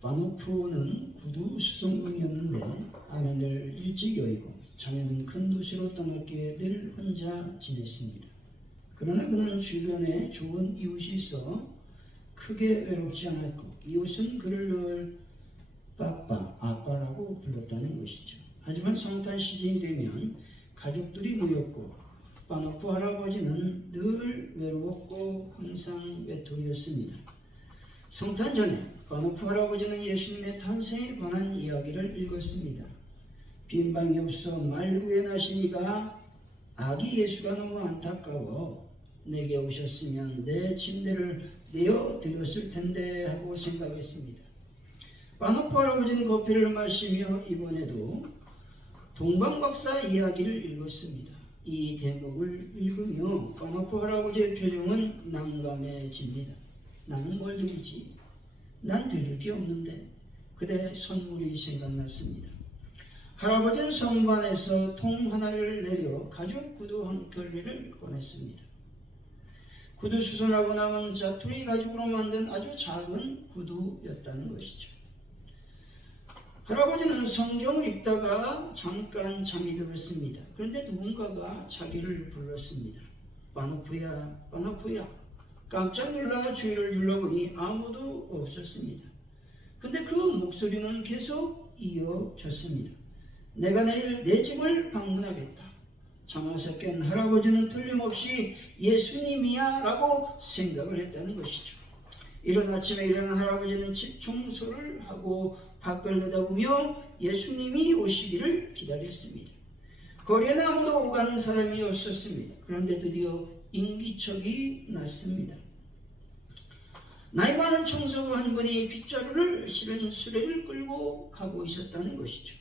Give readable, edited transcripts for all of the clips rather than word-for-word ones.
바노프는 구두 수송공이었는데 아내를 일찍 여의고 자녀는 큰 도시로 떠났기에 늘 혼자 지냈습니다. 그러나 그는 주변에 좋은 이웃이 있어 크게 외롭지 않았고 이웃은 그를 늘 아빠라고 불렀다는 것이죠. 하지만 성탄 시즌이 되면 가족들이 모였고 바노프 할아버지는 늘 외로웠고 항상 외톨이였습니다. 성탄 전에 바노프 할아버지는 예수님의 탄생에 관한 이야기를 읽었습니다. 빈 방이 없어 말구에 나시니가 아기 예수가 너무 안타까워 내게 오셨으면 내 침대를 내어드렸을 텐데 하고 생각했습니다. 바노프 할아버지는 커피를 마시며 이번에도 동방박사 이야기를 읽었습니다. 이 대목을 읽으며 바노프 할아버지의 표정은 난감해집니다. 나는 뭘 드리지? 난 드릴 게 없는데. 그대 선물이 생각났습니다. 할아버지는 선반에서 통 하나를 내려 가죽 구두 한 켤레를 꺼냈습니다. 구두 수선하고 남은 자투리 가죽으로 만든 아주 작은 구두였다는 것이죠. 할아버지는 성경을 읽다가 잠깐 잠이 들었습니다. 그런데 누군가가 자기를 불렀습니다. 바노프야, 바노프야. 깜짝 놀라 주위를 둘러보니 아무도 없었습니다. 근데 그 목소리는 계속 이어졌습니다. 내가 내일 내 집을 방문하겠다. 잠에서 깬 할아버지는 틀림없이 예수님이야 라고 생각을 했다는 것이죠. 이른 아침에 일어난 할아버지는 집 청소를 하고 밖을 내다보며 예수님이 오시기를 기다렸습니다. 거리에는 아무도 오가는 사람이 없었습니다. 그런데 드디어 인기척이 났습니다. 나이 많은 청소부 한 분이 빗자루를 실은 수레를 끌고 가고 있었다는 것이죠.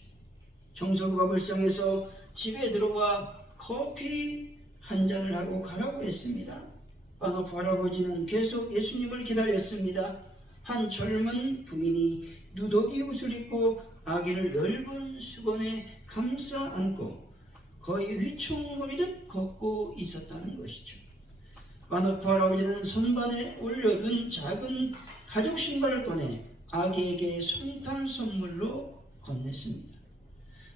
청소부가 불쌍해서 집에 들어와 커피 한 잔을 하고 가라고 했습니다. 바노프 할아버지는 계속 예수님을 기다렸습니다. 한 젊은 부인이 누더기 옷을 입고 아기를 엷은 수건에 감싸 안고 거의 휘청거리듯 걷고 있었다는 것이죠. 바노프 할아버지는 선반에 올려둔 작은 가죽 신발을 꺼내 아기에게 성탄 선물로 건넸습니다.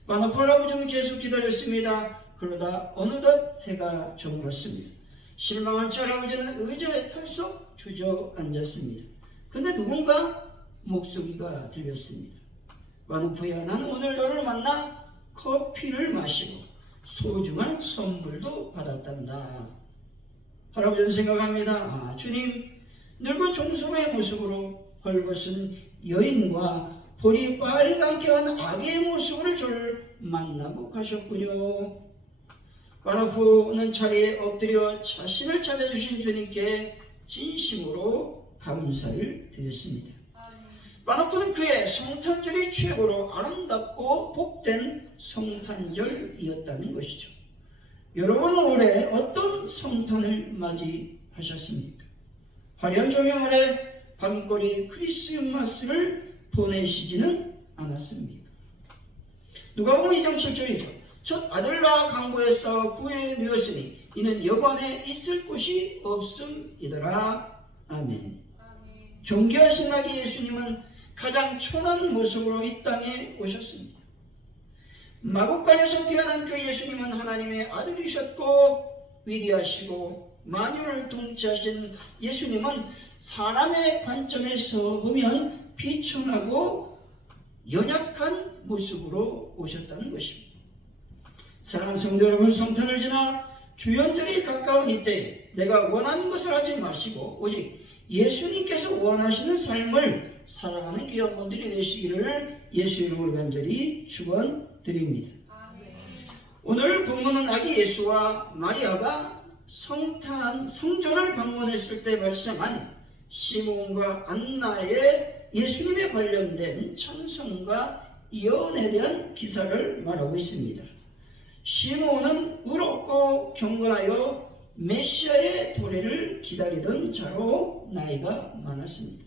바노프 할아버지는 계속 기다렸습니다. 그러다 어느덧 해가 저물었습니다. 실망한 채 할아버지는 의자에 털썩 주저앉았습니다. 근데 누군가 목소리가 들렸습니다. 바노프야, 나는 오늘 너를 만나 커피를 마시고 소중한 선물도 받았단다. 할아버지는 생각합니다. 주님, 늙은 청소부의 모습으로 헐벗은 여인과 볼이 빨갛게 한 아기의 모습을 저를 만나고 가셨군요. 바노프는 자리에 엎드려 자신을 찾아주신 주님께 진심으로 감사를 드렸습니다. 바노프는 그의 성탄절이 최고로 아름답고 복된 성탄절이었다는 것이죠. 여러분은 올해 어떤 성탄을 맞이하셨습니까? 화려한 조명 아래 밤거리 크리스마스를 보내시지는 않았습니까? 누가복음 2장 7절이죠. 첫 아들과 강보에서 구해내었으니 이는 여관에 있을 곳이 없음이더라. 아멘. 존귀하신 아기 예수님은 가장 천한 모습으로 이 땅에 오셨습니다. 마국간에서 태어난 그 예수님은 하나님의 아들이셨고 위대하시고 만유를 통치하신 예수님은 사람의 관점에서 보면 비천하고 연약한 모습으로 오셨다는 것입니다. 사랑하는 성도 여러분, 성탄을 지나 주연절이 가까운 이때에 내가 원하는 것을 하지 마시고 오직 예수님께서 원하시는 삶을 살아가는 귀한 분들이 되시기를 예수 이름으로 간절히 축원드립니다. 오늘 본문은 아기 예수와 마리아가 성전을 방문했을 때 발생한 시몬과 안나의 예수님에 관련된 찬송과 예언에 대한 기사를 말하고 있습니다. 시몬은 의롭고 경건하여 메시아의 도래를 기다리던 자로 나이가 많았습니다.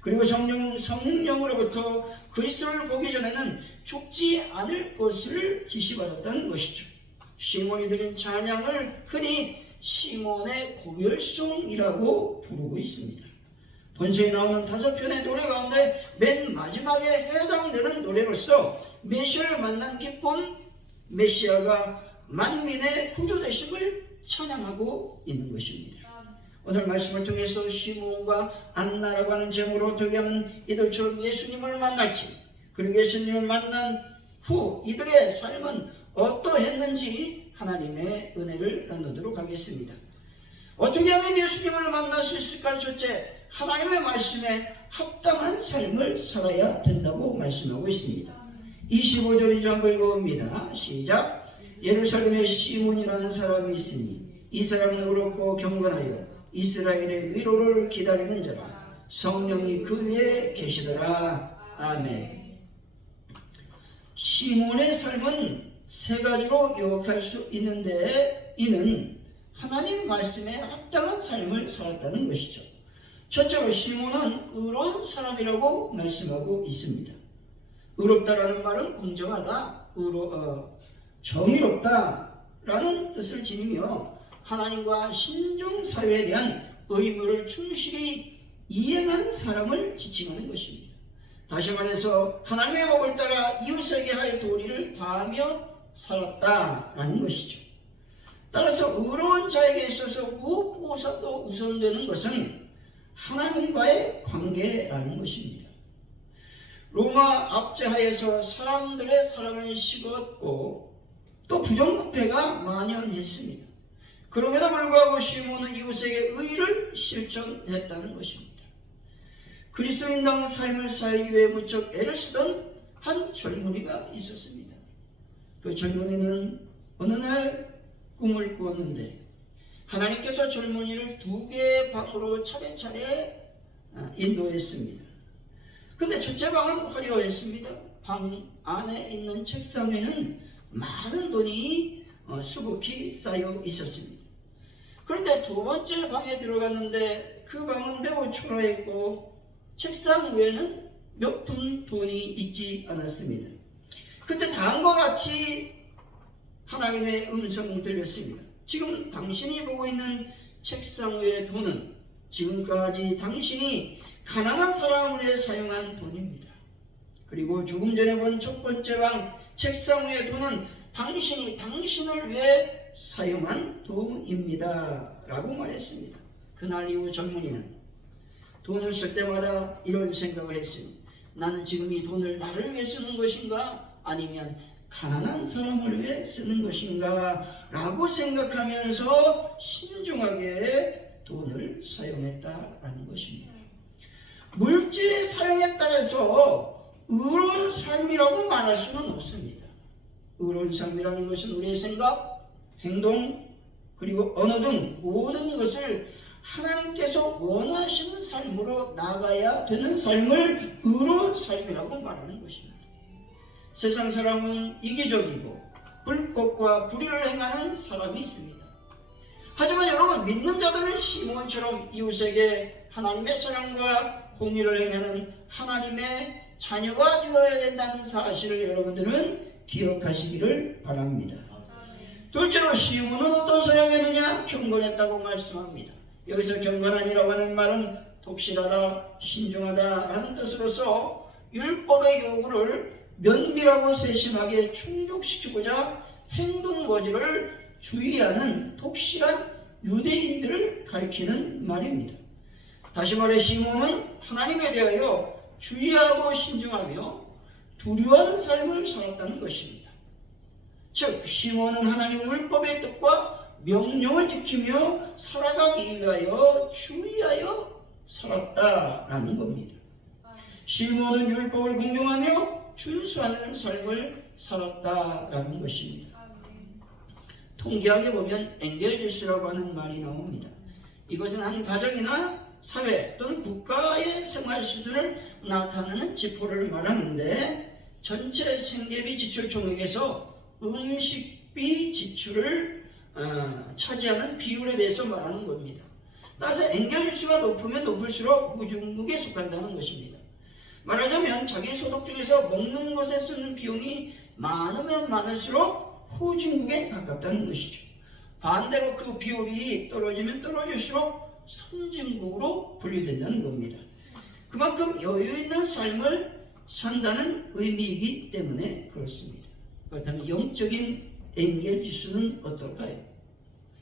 그리고 성령으로부터 그리스도를 보기 전에는 죽지 않을 것을 지시받았다는 것이죠. 시몬이 드린 찬양을 흔히 시몬의 고별송이라고 부르고 있습니다. 본서에 나오는 5편의 노래 가운데 맨 마지막에 해당되는 노래로서 메시아를 만난 기쁨, 메시아가 만민의 구조되심을 찬양하고 있는 것입니다. 오늘 말씀을 통해서 시므온과 안나라고 하는 제목으로 어떻게 하면 이들처럼 예수님을 만날지, 그리고 예수님을 만난 후 이들의 삶은 어떠했는지 하나님의 은혜를 나누도록 하겠습니다. 어떻게 하면 예수님을 만날 수 있을까? 첫째, 하나님의 말씀에 합당한 삶을 살아야 된다고 말씀하고 있습니다. 25절이죠. 한번 읽어봅니다. 시작. 예루살렘에 시몬이라는 사람이 있으니 이 사람은 의롭고 경건하여 이스라엘의 위로를 기다리는 자라. 성령이 그 위에 계시더라. 아멘. 시몬의 삶은 세 가지로 요약할 수 있는데 이는 하나님 말씀에 합당한 삶을 살았다는 것이죠. 첫째로 시몬은 의로운 사람이라고 말씀하고 있습니다. 의롭다라는 말은 공정하다, 정의롭다라는 뜻을 지니며 하나님과 신종사회에 대한 의무를 충실히 이행하는 사람을 지칭하는 것입니다. 다시 말해서 하나님의 법을 따라 이웃에게 할 도리를 다하며 살았다라는 것이죠. 따라서 의로운 자에게 있어서 무엇보다도 우선되는 것은 하나님과의 관계라는 것입니다. 로마 압제하에서 사람들의 사랑을 식었고 또 부정부패가 만연했습니다. 그럼에도 불구하고 시몬은 이웃에게 의를 실천했다는 것입니다. 그리스도인다운 삶을 살기 위해 무척 애를 쓰던 한 젊은이가 있었습니다. 그 젊은이는 어느 날 꿈을 꾸었는데 하나님께서 젊은이를 2개의 방으로 차례차례 인도했습니다. 근데 첫째 방은 화려했습니다. 방 안에 있는 책상 위에는 많은 돈이 수북히 쌓여 있었습니다. 그런데 2번째 방에 들어갔는데 그 방은 매우 초라했고 책상 위에는 몇 푼 돈이 있지 않았습니다. 그때 다음과 같이 하나님의 음성이 들렸습니다. 지금 당신이 보고 있는 책상 위의 돈은 지금까지 당신이 가난한 사람을 위해 사용한 돈입니다. 그리고 조금 전에 본 첫 번째 방 책상 위의 돈은 당신이 당신을 위해 사용한 돈입니다 라고 말했습니다. 그날 이후 젊은이는 돈을 쓸 때마다 이런 생각을 했습니다. 나는 지금 이 돈을 나를 위해 쓰는 것인가 아니면 가난한 사람을 위해 쓰는 것인가 라고 생각하면서 신중하게 돈을 사용했다라는 것입니다. 물질의 사용에 따라서 의로운 삶이라고 말할 수는 없습니다. 의로운 삶이라는 것은 우리의 생각, 행동, 그리고 언어 등 모든 것을 하나님께서 원하시는 삶으로 나가야 되는 삶을 의로운 삶이라고 말하는 것입니다. 세상 사람은 이기적이고 불법과 불의를 행하는 사람이 있습니다. 하지만 여러분, 믿는 자들은 시몬처럼 이웃에게 하나님의 사랑과 공의를 행하는 하나님의 자녀가 되어야 된다는 사실을 여러분들은 기억하시기를 바랍니다. 둘째로 시몬은 어떤 사람이었느냐? 경건했다고 말씀합니다. 여기서 경건한이라고 하는 말은 독실하다, 신중하다라는 뜻으로서 율법의 요구를 면밀하고 세심하게 충족시키고자 행동거지를 주의하는 독실한 유대인들을 가리키는 말입니다. 다시 말해 시몬은 하나님에 대하여 주의하고 신중하며 두려워하는 삶을 살았다는 것입니다. 즉 시몬은 하나님의 율법의 뜻과 명령을 지키며 살아가기 위하여 주의하여 살았다라는 겁니다. 시몬은 율법을 공경하며 준수하는 삶을 살았다라는 것입니다. 통계학에 보면 엥겔지수라고 하는 말이 나옵니다. 이것은 한 가정이나 사회 또는 국가의 생활 수준을 나타내는 지표를 말하는데 전체 생계비 지출 총액에서 음식비 지출을 차지하는 비율에 대해서 말하는 겁니다. 따라서 엥겔지수가 높으면 높을수록 후중국에 속한다는 것입니다. 말하자면 자기 소득 중에서 먹는 것에 쓰는 비용이 많으면 많을수록 후진국에 가깝다는 것이죠. 반대로 그 비율이 떨어지면 떨어질수록 선진국으로 분류된다는 겁니다. 그만큼 여유 있는 삶을 산다는 의미이기 때문에 그렇습니다. 그렇다면 영적인 엔겔지수는 어떨까요?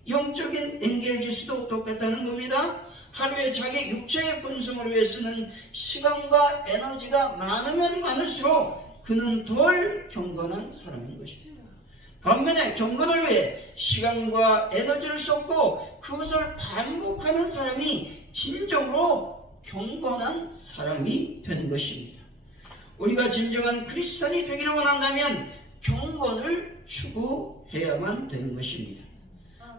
영적인 엔겔지수도 똑같다는 겁니다. 하루에 자기 육체의 분성을 위해 쓰는 시간과 에너지가 많으면 많을수록 그는 덜 경건한 사람인 것입니다. 반면에 경건을 위해 시간과 에너지를 쏟고 그것을 반복하는 사람이 진정으로 경건한 사람이 되는 것입니다. 우리가 진정한 크리스찬이 되기를 원한다면 경건을 추구해야만 되는 것입니다.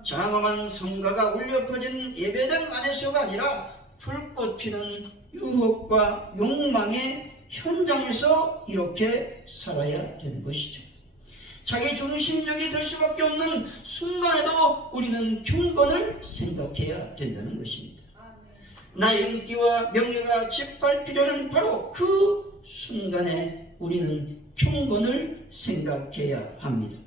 장엄한 성가가 울려 퍼진 예배당 안에서가 아니라 불꽃 튀는 유혹과 욕망의 현장에서 이렇게 살아야 되는 것이죠. 자기 중심적이 될 수밖에 없는 순간에도 우리는 경건을 생각해야 된다는 것입니다. 나의 인기와 명예가 짓밟히려는 바로 그 순간에 우리는 경건을 생각해야 합니다.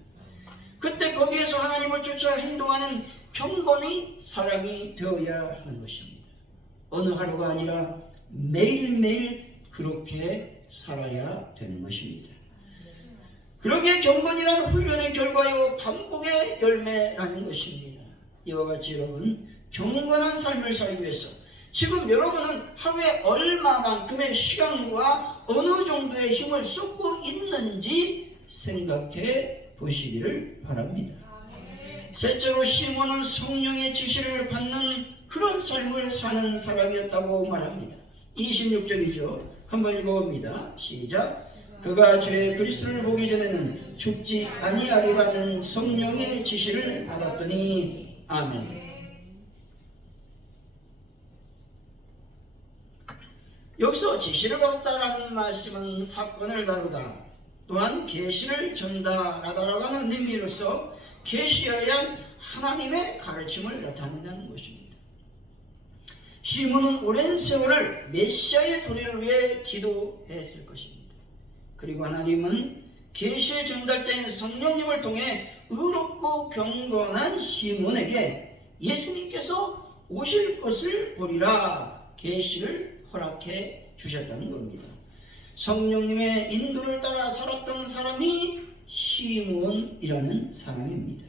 그때 거기에서 하나님을 쫓아 행동하는 경건의 사람이 되어야 하는 것입니다. 어느 하루가 아니라 매일매일 그렇게 살아야 되는 것입니다. 그러기에 경건이라는 훈련의 결과요 반복의 열매라는 것입니다. 이와 같이 여러분 경건한 삶을 살기 위해서 지금 여러분은 하루에 얼마만큼의 시간과 어느 정도의 힘을 쏟고 있는지 생각해 보시기를 바랍니다. 셋째로 시몬은 성령의 지시를 받는 그런 삶을 사는 사람이었다고 말합니다. 26절이죠. 한번 읽어봅니다. 시작. 그가 주의 그리스도를 보기 전에는 죽지 아니하리라는 성령의 지시를 받았더니 아멘. 여기서 지시를 받았다라는 말씀은 사건을 다루다 또한 계시를 전달하다라고 하는 의미로서 계시에 의한 하나님의 가르침을 나타낸다는 것입니다. 시몬은 오랜 세월을 메시아의 도래를 위해 기도했을 것입니다. 그리고 하나님은 계시의 전달자인 성령님을 통해 의롭고 경건한 시몬에게 예수님께서 오실 것을 보리라 계시를 허락해 주셨다는 겁니다. 성령님의 인도를 따라 살았던 사람이 시몬이라는 사람입니다.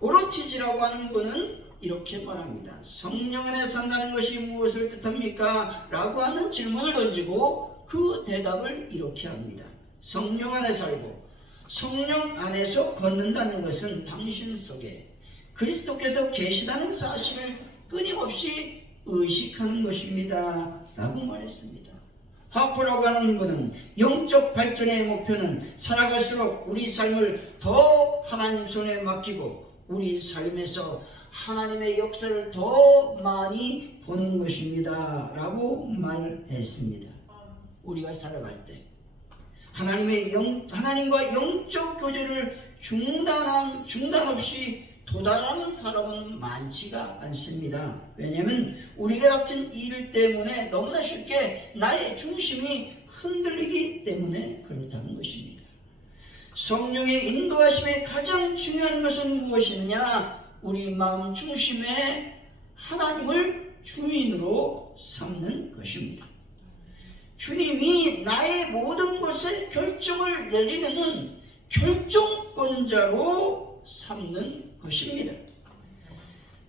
오로티지라고 하는 분은 이렇게 말합니다. 성령 안에 산다는 것이 무엇을 뜻합니까? 라고 하는 질문을 던지고 그 대답을 이렇게 합니다. 성령 안에 살고 성령 안에서 걷는다는 것은 당신 속에 그리스도께서 계시다는 사실을 끊임없이 의식하는 것입니다. 라고 말했습니다. 하프라고 하는 분은 영적 발전의 목표는 살아갈수록 우리 삶을 더 하나님 손에 맡기고 우리 삶에서 하나님의 역사를 더 많이 보는 것입니다. 라고 말했습니다. 우리가 살아갈 때 하나님과 영적 교제를 중단 없이 도달하는 사람은 많지가 않습니다. 왜냐하면 우리가 닥친 일 때문에 너무나 쉽게 나의 중심이 흔들리기 때문에 그렇다는 것입니다. 성령의 인도하심의 가장 중요한 것은 무엇이냐? 우리 마음 중심에 하나님을 주인으로 삼는 것입니다. 주님이 나의 모든 것에 결정을 내리는 결정권자로 삼는 것입니다.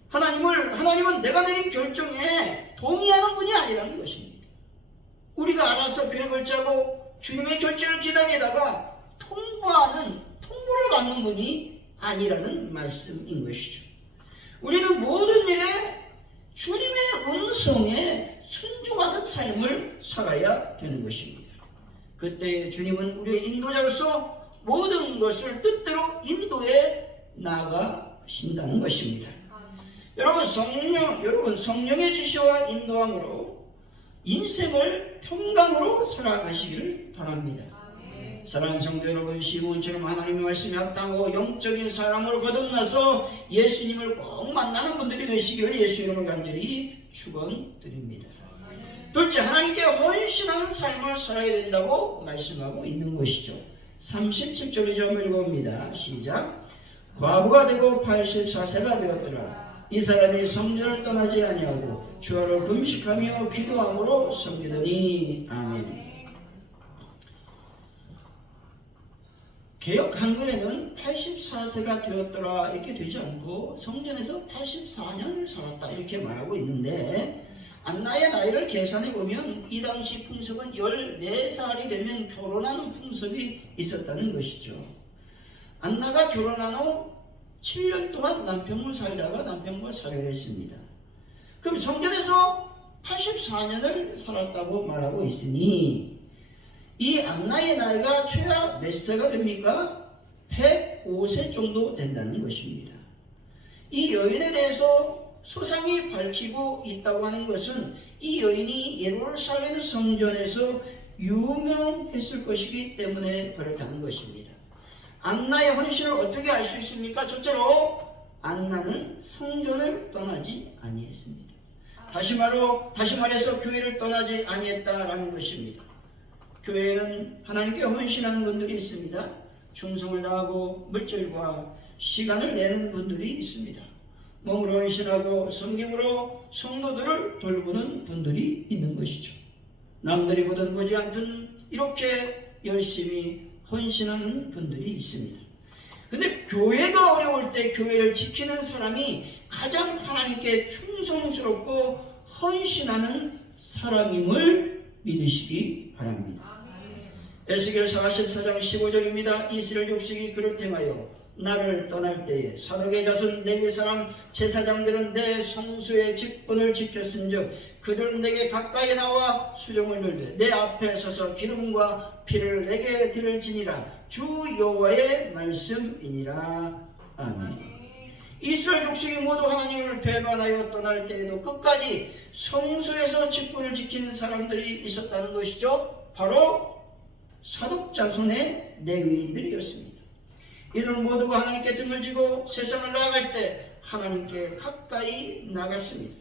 하나님은 내가 내린 결정에 동의하는 분이 아니라는 것입니다. 우리가 알아서 계획을 짜고 주님의 결정을 기다리다가 통보를 받는 분이 아니라는 말씀인 것이죠. 우리는 모든 일에 주님의 음성에 순종하는 삶을 살아야 되는 것입니다. 그때 주님은 우리의 인도자로서 모든 것을 뜻대로 인도해 나아가신다는 것입니다. 여러분 성령의 지시와 인도함으로 인생을 평강으로 살아가시기를 바랍니다. 사랑하는 성도 여러분, 시몬처럼 하나님의 말씀에 합당하고 영적인 사람으로 거듭나서 예수님을 꼭 만나는 분들이 되시기를 예수 이름으로 간절히 축원드립니다. 둘째, 하나님께 헌신하는 삶을 살아야 된다고 말씀하고 있는 것이죠. 37절이죠. 한번 읽어봅니다. 시작. 과부가 되고 84세가 되었더라. 이 사람이 성전을 떠나지 아니하고 주야로 금식하며 기도함으로 섬기더니. 아멘. 개역 한글에는 84세가 되었더라 이렇게 되지 않고 성전에서 84년을 살았다 이렇게 말하고 있는데, 안나의 나이를 계산해 보면 이 당시 풍습은 14살이 되면 결혼하는 풍습이 있었다는 것이죠. 안나가 결혼한 후 7년 동안 남편과 살다가 남편과 사별을 했습니다. 그럼 성전에서 84년을 살았다고 말하고 있으니 이 안나의 나이가 최하 몇 세가 됩니까? 105세 정도 된다는 것입니다. 이 여인에 대해서 소상이 밝히고 있다고 하는 것은 이 여인이 예루살렘 성전에서 유명했을 것이기 때문에 그렇다는 것입니다. 안나의 헌신을 어떻게 알 수 있습니까? 첫째로 안나는 성전을 떠나지 아니했습니다. 다시 말해서 교회를 떠나지 아니했다라는 것입니다. 교회에는 하나님께 헌신하는 분들이 있습니다. 충성을 다하고 물질과 시간을 내는 분들이 있습니다. 몸으로 헌신하고 성김으로 성도들을 돌보는 분들이 있는 것이죠. 남들이 보든 보지 않든 이렇게 열심히 헌신하는 분들이 있습니다. 근데 교회가 어려울 때 교회를 지키는 사람이 가장 하나님께 충성스럽고 헌신하는 사람임을 믿으시기 바랍니다. 에스겔 44장 15절입니다. 이스라엘 족속이 그를 행하여 나를 떠날 때에 사독의 자손 레위 사람 제사장들은 내 성소의 직분을 지켰은즉 그들은 내게 가까이 나와 수종을 들되 내 앞에 서서 기름과 피를 내게 드릴지니라. 주 여호와의 말씀이니라. 아멘. 이스라엘 족속이 모두 하나님을 배반하여 떠날 때에도 끝까지 성소에서 직분을 지키는 사람들이 있었다는 것이죠. 바로 사독 자손의 레위인들이었습니다. 이들은 모두가 하나님께 등을 지고 세상을 나아갈 때 하나님께 가까이 나갔습니다.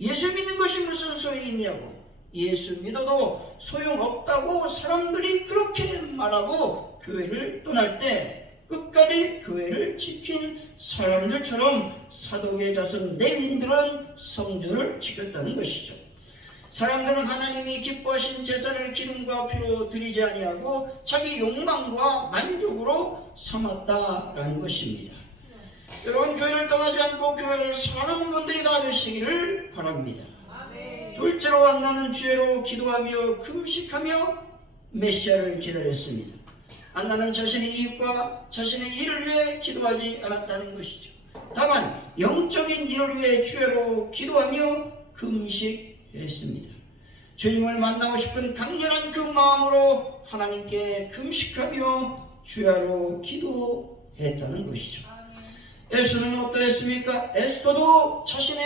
예수 믿는 것이 무슨 소용이 있냐고, 예수 믿어도 소용없다고 사람들이 그렇게 말하고 교회를 떠날 때 끝까지 교회를 지킨 사람들처럼 사독의 자손 레위인들은 성전을 지켰다는 것이죠. 사람들은 하나님이 기뻐하신 제사를 기름과 피로 드리지 아니하고 자기 욕망과 만족으로 삼았다라는 것입니다. 여러분, 교회를 떠나지 않고 교회를 사랑하는 분들이 다 되시기를 바랍니다. 둘째로 안나는 주야로 기도하며 금식하며 메시아를 기다렸습니다. 안나는 자신의 이웃과 자신의 일을 위해 기도하지 않았다는 것이죠. 다만 영적인 일을 위해 주야로 기도하며 금식했습니다. 주님을 만나고 싶은 강렬한 그 마음으로 하나님께 금식하며 주야로 기도했다는 것이죠. 에스더는 어떠했습니까? 에스더도 자신의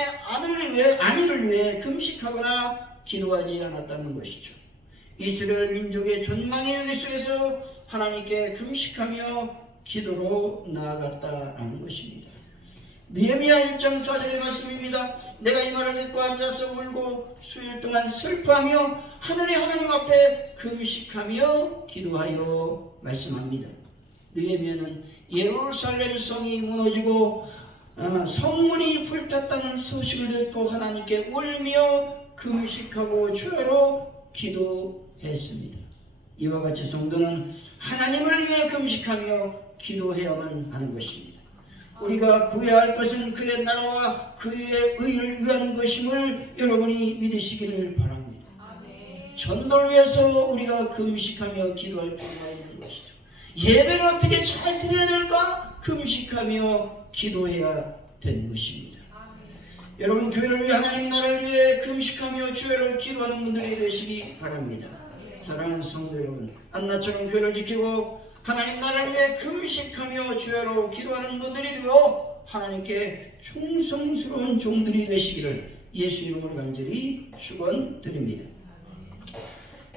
아내를 위해 금식하거나 기도하지 않았다는 것이죠. 이스라엘 민족의 존망의 위기 속에서 하나님께 금식하며 기도로 나아갔다는 것입니다. 느헤미야 1장 4절의 말씀입니다. 내가 이 말을 듣고 앉아서 울고 수일 동안 슬퍼하며 하늘의 하나님 앞에 금식하며 기도하여 말씀합니다. 느헤미야는 예루살렘 성이 무너지고 성문이 불탔다는 소식을 듣고 하나님께 울며 금식하고 주야로 기도했습니다. 이와 같이 성도는 하나님을 위해 금식하며 기도해야만 하는 것입니다. 우리가 구해야 할 것은 그의 나라와 그의 의를 위한 것임을 여러분이 믿으시기를 바랍니다. 전도를 위해서 우리가 금식하며 기도할 필요가 있는 것이죠. 예배를 어떻게 잘 드려야 될까? 금식하며 기도해야 되는 것입니다. 여러분, 교회를 위해 하나님 나라를 위해 금식하며 주야로 기도하는 분들이 되시기 바랍니다. 사랑하는 성도 여러분, 안나처럼 교회를 지키고 하나님 나라를 위해 금식하며 주야로 기도하는 분들이 되어 하나님께 충성스러운 종들이 되시기를 예수 이름으로 간절히 축원드립니다.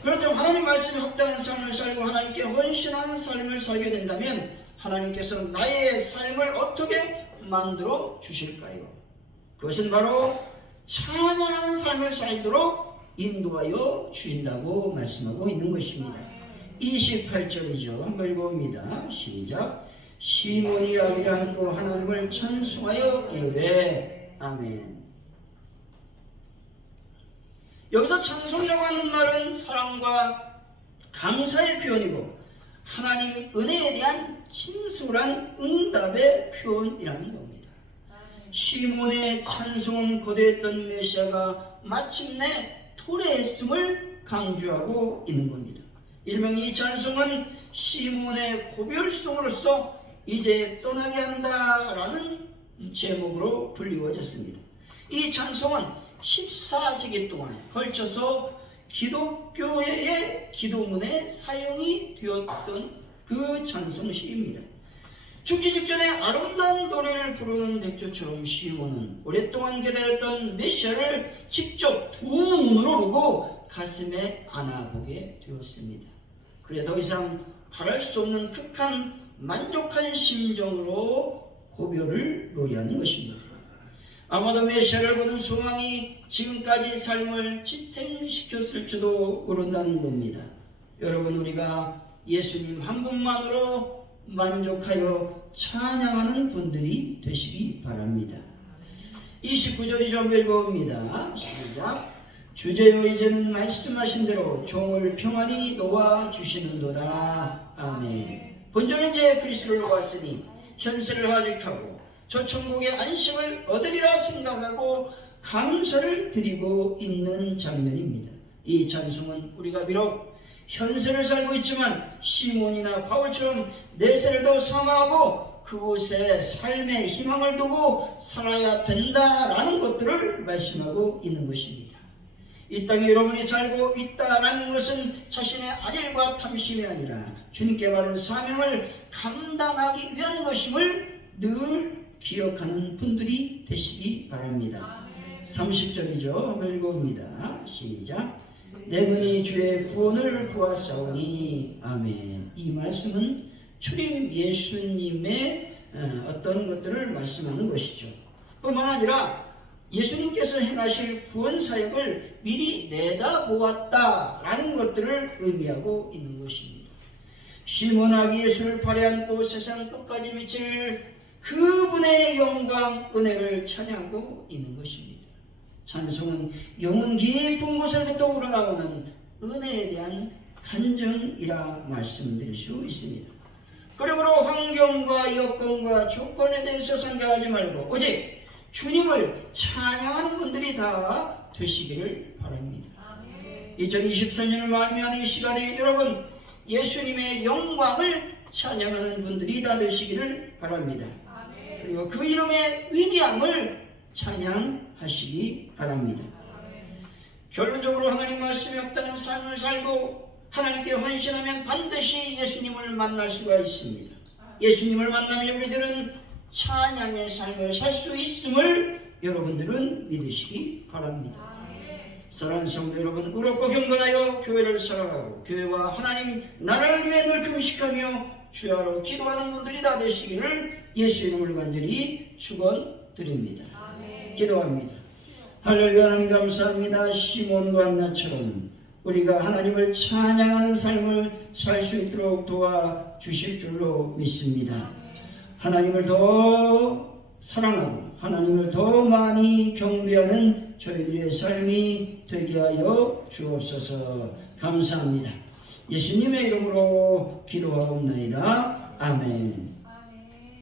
그렇다면 하나님 말씀에 합당한 삶을 살고 하나님께 헌신하는 삶을 살게 된다면 하나님께서 나의 삶을 어떻게 만들어 주실까요? 그것은 바로 찬양하는 삶을 살도록 인도하여 주신다고 말씀하고 있는 것입니다. 28절이죠. 한번 읽어봅니다. 시작. 시몬이 아기를 안고 하나님을 찬송하여 이르되 아멘. 여기서 찬송이라고 하는 말은 사랑과 감사의 표현이고 하나님 은혜에 대한 진솔한 응답의 표현이라는 겁니다. 시몬의 찬송은 거대했던 메시아가 마침내 토레했음을 강조하고 있는 겁니다. 일명 이 찬송은 시몬의 고별송으로서 이제 떠나게 한다라는 제목으로 불리워졌습니다. 이 찬송은 14세기 동안 걸쳐서 기독교의 기도문에 사용이 되었던 그 찬송시입니다. 죽기 직전에 아름다운 노래를 부르는 백조처럼 시몬은 오랫동안 기다렸던 메시아를 직접 두 눈으로 보고 가슴에 안아보게 되었습니다. 그래 더 이상 바랄 수 없는 극한 만족한 심정으로 고별을 노래하는 것입니다. 아마도 메시아를 보는 소망이 지금까지 삶을 지탱시켰을지도 모른다는 겁니다. 여러분, 우리가 예수님 한 분만으로 만족하여 찬양하는 분들이 되시기 바랍니다. 29절이 좀 읽어봅니다. 시작. 주제요 이제는 말씀하신 대로 종을 평안히 놓아주시는도다. 아멘. 본전은 이제 그리스도를 왔으니 현세를 화직하고 저 천국의 안식을 얻으리라 생각하고 감사를 드리고 있는 장면입니다. 이 찬송은 우리가 비록 현세를 살고 있지만 시몬이나 바울처럼 내세를 더 사모하고 그곳에 삶의 희망을 두고 살아야 된다라는 것들을 말씀하고 있는 것입니다. 이 땅에 여러분이 살고 있다라는 것은 자신의 안일과 탐심이 아니라 주님께 받은 사명을 감당하기 위한 것임을 늘 기억하는 분들이 되시기 바랍니다. 30절이죠. 읽어봅니다. 시작. 내 눈이 주의 구원을 보았사오니. 아멘. 이 말씀은 초림 예수님의 어떤 것들을 말씀하는 것이죠. 뿐만 아니라 예수님께서 행하실 구원 사역을 미리 내다보았다라는 것들을 의미하고 있는 것입니다. 시몬 아기 예수를 발에 안고 세상 끝까지 미칠 그분의 영광, 은혜를 찬양하고 있는 것입니다. 찬송은 영혼 깊은 곳에부터 우러나오는 은혜에 대한 간증이라 말씀드릴 수 있습니다. 그러므로 환경과 여건과 조건에 대해서 생각하지 말고 오직 주님을 찬양하는 분들이 다 되시기를 바랍니다. 2023년을 맞이하는 이 시간에 여러분 예수님의 영광을 찬양하는 분들이 다 되시기를 바랍니다. 그리고 그 이름의 위대함을 찬양하시기 바랍니다. 결론적으로 하나님 말씀에 합당한 삶을 살고 하나님께 헌신하면 반드시 예수님을 만날 수가 있습니다. 예수님을 만나면 우리들은 찬양의 삶을 살 수 있음을 여러분들은 믿으시기 바랍니다. 사랑하는 성도 여러분, 의롭고 경건하여 교회를 사랑하고 교회와 하나님 나라를 위해 늘 금식하며 주야로 기도하는 분들이 다 되시기를 예수 이름으로 간절히 축원드립니다. 기도합니다. 할렐루야. 하나님 감사합니다. 시몬과 나처럼 우리가 하나님을 찬양하는 삶을 살 수 있도록 도와주실 줄로 믿습니다. 하나님을 더 사랑하고 하나님을 더 많이 경배하는 저희들의 삶이 되게 하여 주옵소서. 감사합니다. 예수님의 이름으로 기도하옵나이다. 아멘.